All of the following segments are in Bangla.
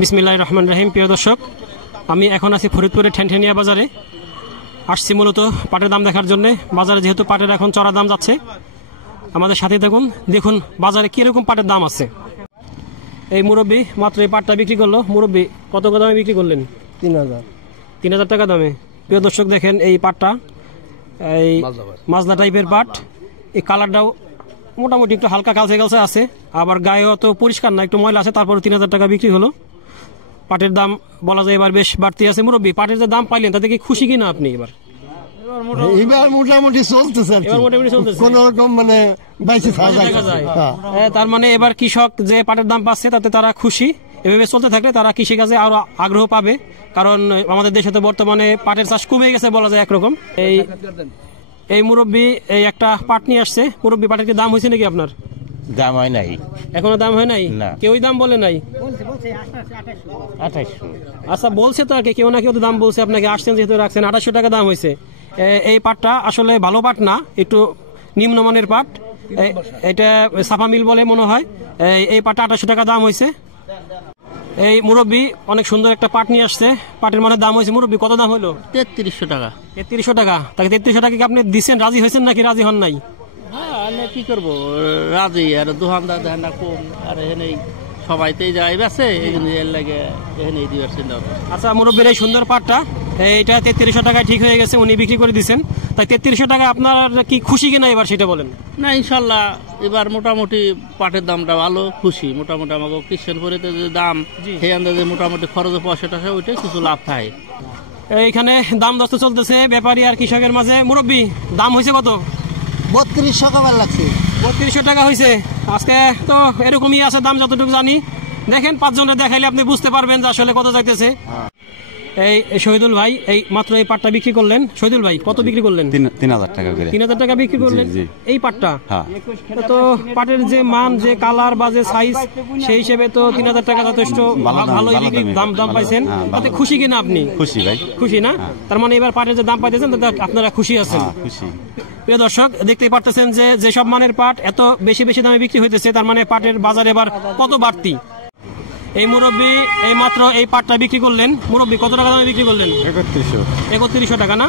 বিসমিল্লাহির রহমানির রহিম। প্রিয় দর্শক, আমি এখন আছি ফরিদপুরের ঠ্যানঠ্যানিয়া বাজারে। আসছি মূলত পাটের দাম দেখার জন্য। বাজারে যেহেতু পাটের এখন চড়া দাম যাচ্ছে, আমাদের সাথে থাকুন, দেখুন বাজারে কীরকম পাটের দাম আছে। এই মুরব্বী মাত্র এই পাটটা বিক্রি করলো। মুরব্বী কত দামে বিক্রি করলেন? 3000 টাকা দামে। প্রিয় দর্শক দেখেন এই পাটটা, এই মাজলা টাইপের পাট। এই কালারটাও মোটামুটি একটু হালকা কালচে কালচে আছে, আবার গায়ে অত পরিষ্কার না, একটু ময়লা আছে। তারপরে 3000 টাকা বিক্রি হলো। পাটের দাম বলা যায় এবার বেশ বাড়তি আছে। মুরব্বী পাটের যে দাম পাইলেন তাতে কি খুশি কিনা আপনি? এবার মোটামুটি চলতেছে, কোন রকম মানে তার মানে এবার কৃষক যে পাটের দাম পাচ্ছে তাতে তারা খুশি। এভাবে চলতে থাকলে তারা কৃষিকাজে আরো আগ্রহ পাবে, কারণ আমাদের দেশে তো বর্তমানে পাটের চাষ কমে গেছে বলা যায় একরকম। এই মুরব্বী এই একটা পাট নিয়ে আসছে। মুরব্বী পাটের কি দাম হয়েছে নাকি আপনার? দাম হয় নাই, এখনো দাম হয় নাই, কেউই দাম বলে নাই। 2800। আচ্ছা, বলছে তো আর কেউ না কেউ তো দাম বলছে, আপনাকে আসছেন যেহেতু রাখছেন। 2800 টাকা দাম হয়েছে। এই পাটটা আসলে ভালো পাট না, একটু নিম্নমানের পাট। এটা সাফা মিল বলে মনে হয়। এই পাটটা 2800 টাকা দাম হয়েছে। এই মুরব্বী অনেক সুন্দর একটা পাট নিয়ে আসছে। পাটের মানে দাম হয়েছে। মুরব্বী কত দাম হলো? 3300 টাকা। 3300 টাকা। তাকে 3300 টাকা কি আপনি দিচ্ছেন? রাজি হয়েছেন নাকি রাজি হন নাই? হ্যাঁ, কি করবো, রাজি। আর দোকানদার দেখেন না কম, আর এখানে সবাইতেই যাই বেছে, এর লাগে এখানে দিবার চিন্তা। আচ্ছা, মুরব্বীর এই সুন্দর পাটটা এইটা 3300 টাকায় ঠিক হয়ে গেছে, উনি বিক্রি করে দিচ্ছেন। তাই 3300 টাকা আপনার কি খুশি কিনা এবার সেটা বলেন। না, ইনশাল্লাহ এবার মোটামুটি পাটের দামটা ভালো, খুশি। মোটামুটি আমাকে কৃষকপুরে যে দাম, সেই আন্দাজে মোটামুটি খরচ পয়সাটা ওইটাই কিছু লাভ থাকে। এইখানে দাম দস্ত চলতেছে ব্যাপারী আর কৃষকের মাঝে। মুরব্বী দাম হয়েছে কত? 3200 টাকা লাগছে। 3200 টাকা হয়েছে। আজকে তো এরকমই আছে দাম, যতটুকু জানি। দেখেন 5 জনের দেখাইলে আপনি বুঝতে পারবেন যে আসলে কত যাইতেছে। এই শহীদুল ভাই এই মাত্র এই পাটটা বিক্রি করলেন। শহীদুল ভাই কত বিক্রি করলেন? 3000 টাকা করে। 3000 টাকা বিক্রি করলেন এই পাটটা। তো পাটের যে মান, যে কালার বা যে সাইজ, সেই হিসেবে তো 3000 টাকা যথেষ্ট ভালোই বিক্রি দাম পাইছেন। তাতে খুশি কিনা আপনি? খুশি ভাই, খুশি না? তার মানে এবার পাটের যে দাম পাইতেছেন তাতে আপনারা খুশি আছেন। খুশি। প্রিয় দর্শক, দেখতেই পারতেছেন যে যেসব মানের পাট এত বেশি দামে বিক্রি হইতেছে, তার মানে পাটের বাজার এবার কত বাড়তি। এই মুরব্বী এই মাত্র এই পাটটা বিক্রি করলেন। মুরব্বী কত টাকা দামে বিক্রি করলেন? 3100 টাকা না?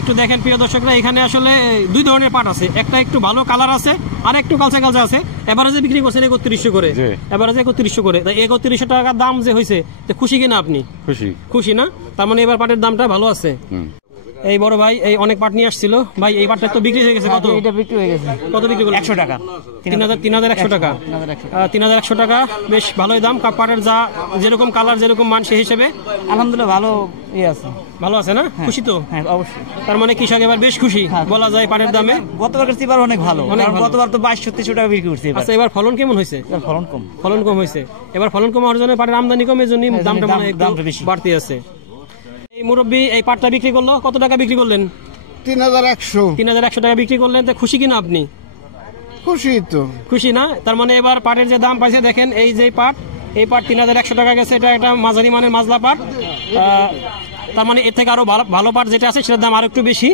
একটু দেখেন প্রিয় দর্শকরা, এখানে আসলে দুই ধরনের পাট আছে। একটা একটু ভালো কালার আছে, আর একটু কালচে কালচে আছে। এভারেজে বিক্রি করছেন 3100 করে। এভারেজে 3100 করে। তাই 3100 টাকার দাম যে হয়েছে, খুশি কিনা আপনি? খুশি না? তার মানে এবার পাটের দামটা ভালো আছে। এই বড় ভাই এই অনেক পাট নিয়ে আসছিল। ভাই এই পাটটা তো বিক্রি হয়ে গেছে। কত? এটা বিক্রি হয়ে গেছে। কত বিক্রি করলেন? 100 টাকা। 3100 টাকা। 3100 টাকা বেশ ভালোই দাম। পাটের যা যেরকম কালার, যেরকম মান, সেই হিসেবে আলহামদুলিল্লাহ ভালো আছে। ভালো আছে না? খুশি তো? হ্যাঁ, অবশ্যই। তার মানে কৃষক এবার বেশ খুশি বলা যায় পাটের দামে। গতবার এবার অনেক ভালো, গতবার তো 2200-2300 টাকা বিক্রি করছে। আচ্ছা, এবার ফলন কেমন হয়েছে? ফলন কম হয়েছে। এবার ফলন কম হওয়ার জন্য পাটের আমদানি কমে, জন্য দামটা মানে একটু বাড়তি আছে। এই মুরব্বী এই পাটটা বিক্রি করলো। কত টাকা বিক্রি করলেন? 3100 টাকা বিক্রি করলেন। তো খুশি কিনা আপনি? খুশি তো। খুশি না? তার মানে এবার পাটের যে দাম পাইছে, দেখেন এই যে পাট, এই পাট 3100 টাকা গেছে। এটা একটা মাঝারি মানের মাজলা পাট। তার মানে এর থেকে আরো ভালো পাট যেটা আছে সেটার দাম আরো একটু বেশি,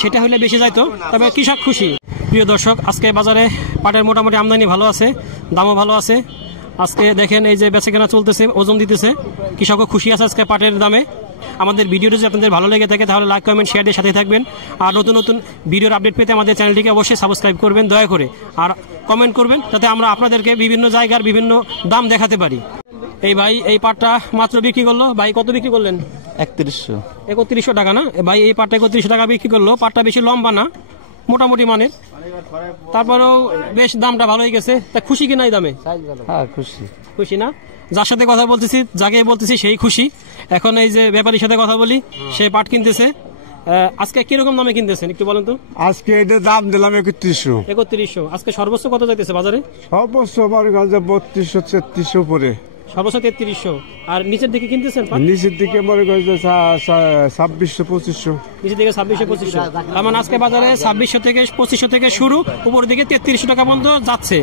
সেটা হলে বেশি যাইতো। তবে কৃষক খুশি। প্রিয় দর্শক, আজকে বাজারে পাটের মোটামুটি আমদানি ভালো আছে, দামও ভালো আছে। আজকে দেখেন এই যে বেচাকেনা চলতেছে, ওজন দিতেছে, কৃষকও খুশি আছে আজকে পাটের দামে। আমাদের ভিডিওটি যদি আপনাদের ভালো লেগে থাকে তাহলে লাইক, কমেন্ট, শেয়ার দিয়ে সাথে থাকবেন। আর নতুন নতুন ভিডিওর আপডেট পেতে আমাদের চ্যানেলটিকে অবশ্যই সাবস্ক্রাইব করবেন দয়া করে, আর কমেন্ট করবেন যাতে আমরা আপনাদেরকে বিভিন্ন জায়গার বিভিন্ন দাম দেখাতে পারি। এই ভাই এই পাটটা মাত্র বিক্রি করলো। ভাই কত বিক্রি করলেন? 3100 টাকা না? ভাই এই পাটটা 3100 টাকা বিক্রি করলো। পাটটা বেশি লম্বা না, মোটামুটি মানের, তারপরেও বেশ দামটা ভালো হয়ে গেছে। তা খুশি কিনা এই দামে? হ্যাঁ, খুশি না? যার সাথে কথা বলতেছি, যাকে বলতেছি সেই খুশি। এখন এই যে ব্যাপারীর সাথে কথা বলি, সে পাট কিনতেছে। আজকে কিরকম দামে কিনতেছেন একটু বলেন তো? আজকে এটা দাম দিলাম 3100। আজকে সর্বোচ্চ কত যাইতেছে বাজারে? সর্বোচ্চ আমার কাছে 3200-3300 উপরে। সর্বোচ্চ 3300। আর নিচের দিকে কিনতেছেন? নিচের দিকে মনে করেন 2600-2500। নিচের দিকে 2600-2500। তার মানে আজকে বাজারে 2600 থেকে 2500 থেকে শুরু, উপর দিকে 3300 টাকা পর্যন্ত যাচ্ছে।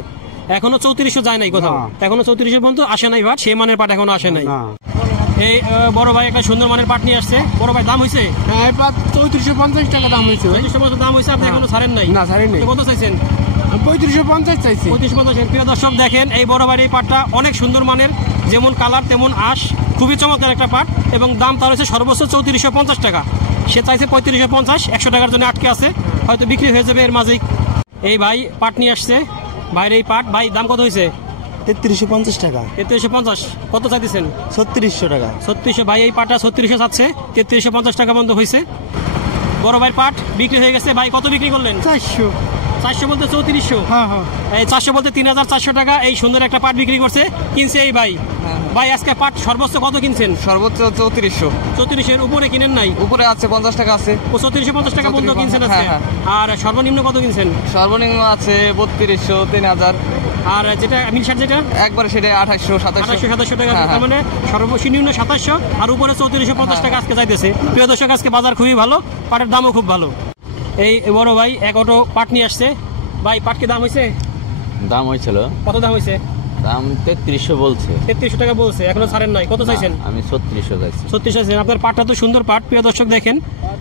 এখনো 3400 যায় নাই কোথাও। এখনো 3400 পর্যন্ত আসে নাই পাট, সেই মানের পাট এখনো আসে নাই। এই বড় ভাই একটা সুন্দর মানের পাট নিয়ে আসছে। বড় ভাই দাম হয়েছে? 3450 টাকা দাম হয়েছে। 3450 দাম হয়েছে। আপনি এখনো ছাড়েন নাই? না, ছাড়েন নাই। কত চাইছেন? 3550 চাইছি। 3550। প্রিয় দর্শক দেখেন এই বড় ভাই এই পাটটা অনেক সুন্দর মানের, যেমন কালার তেমন আঁশ, খুবই চমৎকার একটা পাট এবং দাম তার হচ্ছে সর্বোচ্চ 3450 টাকা। সে চাইছে 3550, 100 টাকার জন্য আটকে আছে, হয়তো বিক্রি হয়ে যাবে এর মাঝেই। এই ভাই পাট নিয়ে আসছে, ভাইয়ের এই পাট, ভাই দাম কত হয়েছে? 3350 টাকা। 3350 কত চাইতেছেন? 3600 টাকা। 3600, ভাই এই পাটটা 3600 চাচ্ছে, 3350 টাকা বন্ধ হয়েছে। বড় ভাই পাট বিক্রি হয়ে গেছে, ভাই কত বিক্রি করলেন? 400। 400 বলতে 3400, হ্যাঁ হ্যাঁ। এই 400 বলতে 3400 টাকা এই সুন্দর একটা পাট বিক্রি করছে, কিনছে এই ভাই। ভাই আজকে পাট সর্বোচ্চ কত কিনছেন? সর্বোচ্চ 3400, 3400 এর উপরে কিনেন নাই? উপরে আছে 50 টাকা আছে। ও 3450 টাকা বন্ধ কিনছেন আজকে। হ্যাঁ, আর সর্বনিম্ন কত কিনছেন? সর্বনিম্ন আছে 3200, 3000, আর যেটা মিলশার যেটা একবারে সেটা 2800, 2700। 2700 টাকা, হ্যাঁ, তার মানে সর্বনিম্ন 2700 আর উপরে 3450 টাকা আজকে চাইতেছে। প্রিয় দর্শক, আজকে বাজার খুবই ভালো, পাটের দামও খুব ভালো। এই বড় ভাই এক অটো পাট নিয়ে আসছে। ভাই পাট কি দাম হয়েছে? দাম হয়েছিল, কত দাম হয়েছে? দাম 3300 বলছে। 3300 টাকা বলছে, এখনো ছাড়েন নাই। কত চাইছেন? আমি 3600 চাইছি। 3600 চাইছেন। আপনার পাটটা তো সুন্দর পাট, প্রিয় দর্শক দেখেন,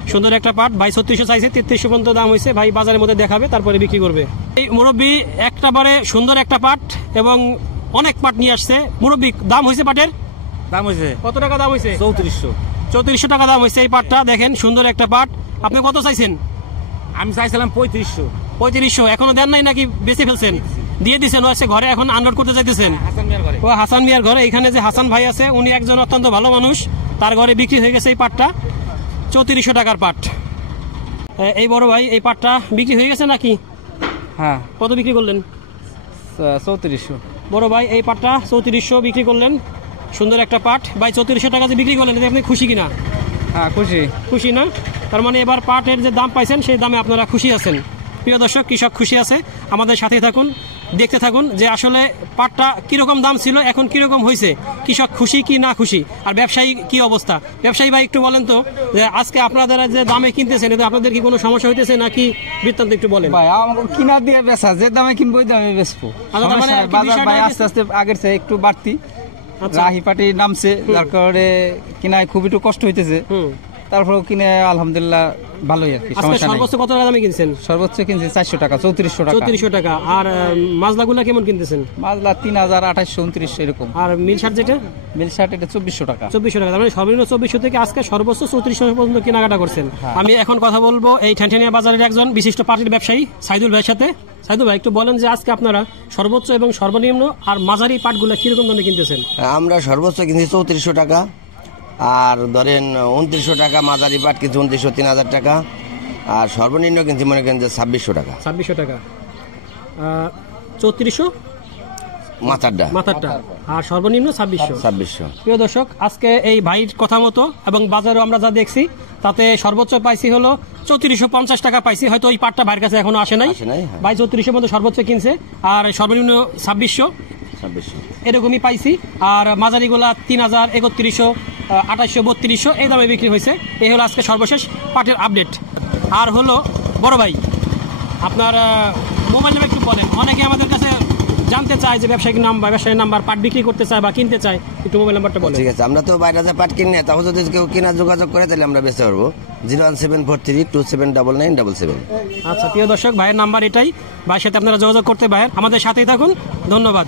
সুন্দর একটা পাট। ভাই 3600 চাইছে, 3300 পর্যন্ত দাম হয়েছে। ভাই বাজারের মধ্যে দেখাবে, তারপরে বিক্রি করবে। এই মুরব্বী একটাবারে সুন্দর একটা পাট এবং অনেক পাট নিয়ে আসছে। মুরব্বী দাম হয়েছে পাটের? দাম হয়েছে কত টাকা দাম হয়েছে? 3400। 3400 টাকা দাম হয়েছে এই পাটটা। দেখেন সুন্দর একটা পাট। আপনি কত চাইছেন? আমি চাইছিলাম 3500। 3500 এখনো দেন নাই নাকি বেঁচে ফেলছেন? দিয়ে দিচ্ছেন, ও আছে ঘরে এখন আনলোড করতে যাইতেছেন। হাসান মিয়ার ঘরে। ও হাসান মিয়ার ঘরে। এখানে যে হাসান ভাই আছে, উনি একজন অত্যন্ত ভালো মানুষ, তার ঘরে বিক্রি হয়ে গেছে এই পাটটা, 3400 টাকার পাট। এই বড় ভাই এই পাটটা বিক্রি হয়ে গেছে নাকি? হ্যাঁ, কত বিক্রি করলেন? 3400। বড় ভাই এই পাটটা 3400 বিক্রি করলেন, সুন্দর একটা পাট। ভাই 3400 টাকা যে বিক্রি করলেন, এতে আপনি খুশি কিনা? হ্যাঁ, খুশি। খুশি না? তার মানে এবার পাটের যে দাম পাইছেন সেই দামে আপনারা খুশি আছেন। প্রিয় দর্শক, কৃষক খুশি আছে। আমাদের সাথে থাকুন, দেখতে থাকুন যে আসলে পাটটা কিরকম দাম ছিল, এখন কিরকম হয়েছে, কৃষক খুশি কি না খুশি, আর ব্যবসায়ী কি অবস্থা। ব্যবসায়ী ভাই একটু বলেন তো, যে আজকে আপনারা যে দামে কিনতেছেন, এতে আপনাদের কি কোনো সমস্যা হইতেছে নাকি, বৃত্তান্ত একটু বলেন। ভাই আমাকে কিনা দিয়ে বেচা, যে দামে কিনবো ওই দামে বেচবো। আচ্ছা, তার মানে সমস্যা নাই, আর কি বাজার বিষয়টা ভাই হইতেছে- আস্তে আস্তে আগের চেয়ে একটু বাড়তি। আচ্ছা। রাহি পাটি নামছে, যার কারণে কিনায় খুব একটু কষ্ট হইতেছে। তারপরেও কিনে আলহামদুলিল্লাহ ভালোই আর কি, আজকে সমস্যা নাই। সর্বোচ্চ কত টাকা দামে কিনছেন? সর্বোচ্চ কিনছে 400 টাকা, 3400 টাকা। 3400 টাকা। আর মাজলাগুলা কেমন কিনতেছেন? মাজলা 3000, 2800, 2900 এরকম। আর মিলশার যেটা মিল শার্ট এটা 2400 টাকা। 2400 টাকা। তার মানে সর্বনিম্ন 2400 থেকে আজকে সর্বোচ্চ 3400 পর্যন্ত কেনাকাটা করছেন। আমি এখন কথা বলবো এই ঠ্যানঠ্যানিয়া বাজারের একজন বিশিষ্ট পাটের ব্যবসায়ী সাইদুল ভাইয়ের সাথে। সাইদুল ভাই একটু বলেন যে আজকে আপনারা সর্বোচ্চ এবং সর্বনিম্ন আর মাঝারি পাটগুলা কিরকম দামে কিনতেছেন? আমরা সর্বোচ্চ কিনছি 3400 টাকা, আর ধরেন 2900 টাকা মাঝারি পাট কিনছি, 2900, 3000 টাকা, আর সর্বনিম্ন কিনছি মনে করেন যে 2600 টাকা 2600 টাকা। 3400 মাথারটা, মাথারটা, আর সর্বনিম্ন 2600। 2600। প্রিয় দর্শক, আজকে এই ভাইয়ের কথা মতো এবং বাজারও আমরা যা দেখছি তাতে সর্বোচ্চ পাইছি হলো 3450 টাকা পাইছি। হয়তো ওই পাটটা ভাইয়ের কাছে এখনো আসে নাই। হ্যাঁ। ভাই 3400 মতো সর্বোচ্চ কিনছে, আর সর্বনিম্ন 2600 এরকমই পাইছি। আর মাঝারিগুলা 3000, 3100, 2800, 3200 এই দামে বিক্রি হয়েছে। এই হলো আজকে সর্বশেষ পাটের আপডেট। আর হলো বড় ভাই, আপনার মোবাইল নাম্বার একটু বলেন। অনেকে আমাদের কাছে জানতে চায় যে ব্যবসায়িক নাম্বার, ব্যবসায়ী নাম্বার, পাট বিক্রি করতে চায় বা কিনতে চায়, একটু মোবাইল নাম্বারটা বলেন। ঠিক আছে, আমরা তো বাইরে যে পাট কিনে, তখন যদি কেউ কিনা যোগাযোগ করে তাহলে আমরা বেচতে পারবো। 01743279977। আচ্ছা প্রিয় দর্শক, ভাইয়ের নাম্বার এটাই, ভাইয়ের সাথে আপনারা যোগাযোগ করতে ভাইয়ের। আমাদের সাথেই থাকুন, ধন্যবাদ।